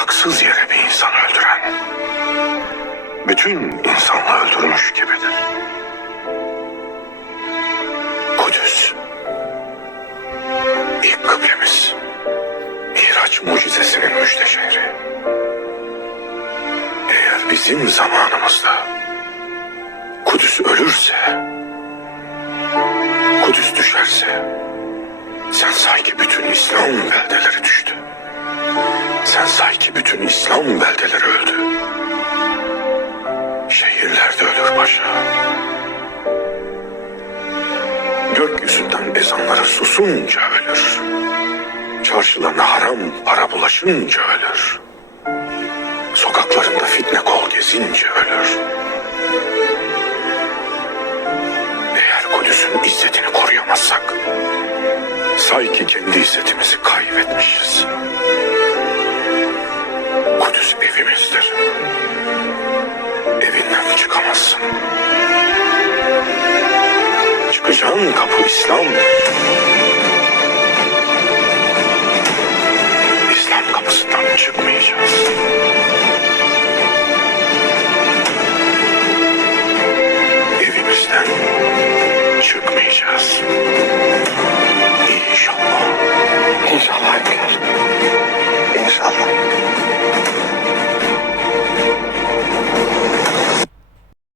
haksız yere bir insan öldüren, bütün insanlığı öldürmüş gibidir. Kudüs, ilk kıblemiz, Miraç mucizesinin müjde şehri. Eğer bizim zamanımızda Kudüs ölürse, Kudüs düşerse, sen say ki bütün İslam beldeleri düştü. Bütün İslam beldeleri öldü. Şehirlerde ölür paşa. Gökyüzünden ezanları susunca ölür. Çarşılarına haram para bulaşınca ölür. Sokaklarında fitne kol gezince ölür. Eğer Kudüs'ün izzetini koruyamazsak, say ki kendi izzetimizi kaybetmişiz. hepimizdir. Evinden çıkamazsın. Çıkacağın kapı İslam. İslam kapısından çıkmayacağız. Evimizden çıkmayacağız.